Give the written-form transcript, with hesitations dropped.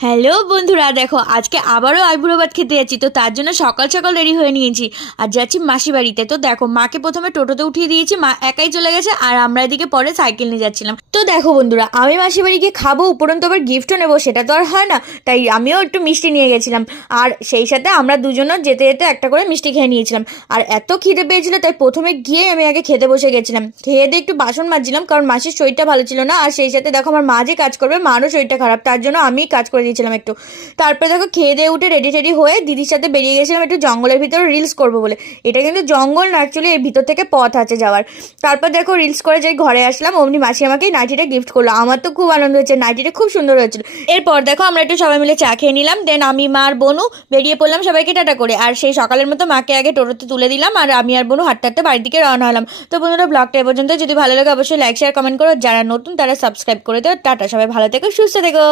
Hello বন্ধুরা, দেখো আজকে আবারও আইবুড়ো ভাত খেতে যাচ্ছি। তো তার জন্য সকাল সকাল রেডি হয়ে নিয়েছি আর যাচ্ছি মাসি বাড়িতে। তো দেখো, মাকে প্রথমে টোটোতে উঠিয়ে দিয়েছি, মা একাই চলে গেছে আর আমরা এদিকে পরে সাইকেল নিয়ে যাচ্ছিলাম। তো দেখো বন্ধুরা, আমি মাসি বাড়ি গিয়ে খাবো, উপরন্তু আবার গিফটও নেবো, সেটা তো আর হয় না। তাই আমিও একটু মিষ্টি নিয়ে গেছিলাম আর সেই সাথে আমরা দুজনও যেতে যেতে একটা করে মিষ্টি খেয়ে নিয়েছিলাম। আর এত খিদে পেয়েছিল তাই প্রথমে গিয়ে আমি আগে খেতে বসে গেছিলাম। খেয়ে দিয়ে একটু বাসন মাজছিলাম, কারণ মাসির শরীরটা ভালো ছিল না। আর সেই সাথে দেখো, আমার মা যে কাজ করবে, মারও শরীরটা খারাপ, তার জন্য আমি কাজ করে দিয়েছিলাম একটু। তারপরে দেখো, খেয়ে দিয়ে উঠে রেডি টেডি হয়ে দিদির সাথে বেরিয়ে গেছিলাম একটু জঙ্গলের ভিতরে রিলস করবো বলে। এটা কিন্তু জঙ্গল না, অ্যাকচুয়ালি এর ভিতর থেকে পথ আছে যাওয়ার। তারপর দেখো, রিলস করে যাই ঘরে আসলাম, অমনি মাসি আমাকে নাইটিটা গিফট করলো। আমার তো খুব আনন্দ হয়েছে, নাইটিটা খুব সুন্দর হয়েছিল। এরপর দেখো, আমরা একটু সবাই মিলে চা খেয়ে নিলাম, দেন আমি, মা আর বনু বেরিয়ে পড়লাম সবাইকে টাটা করে। আর সেই সকালের মতো মাকে আগে টোটোতে তুলে দিলাম আর আমি আর বনু হাঁটতে হাঁটতে বাড়ির দিকে রওনা হলাম। তো বন্ধুরা, ব্লগটা এ পর্যন্ত। যদি ভালো লাগে অবশ্যই লাইক শেয়ার কমেন্ট করো, যারা নতুন তারা সাবস্ক্রাইব করে দেও। টাটা, সবাই ভালো থেকো, সুস্থ থেকো।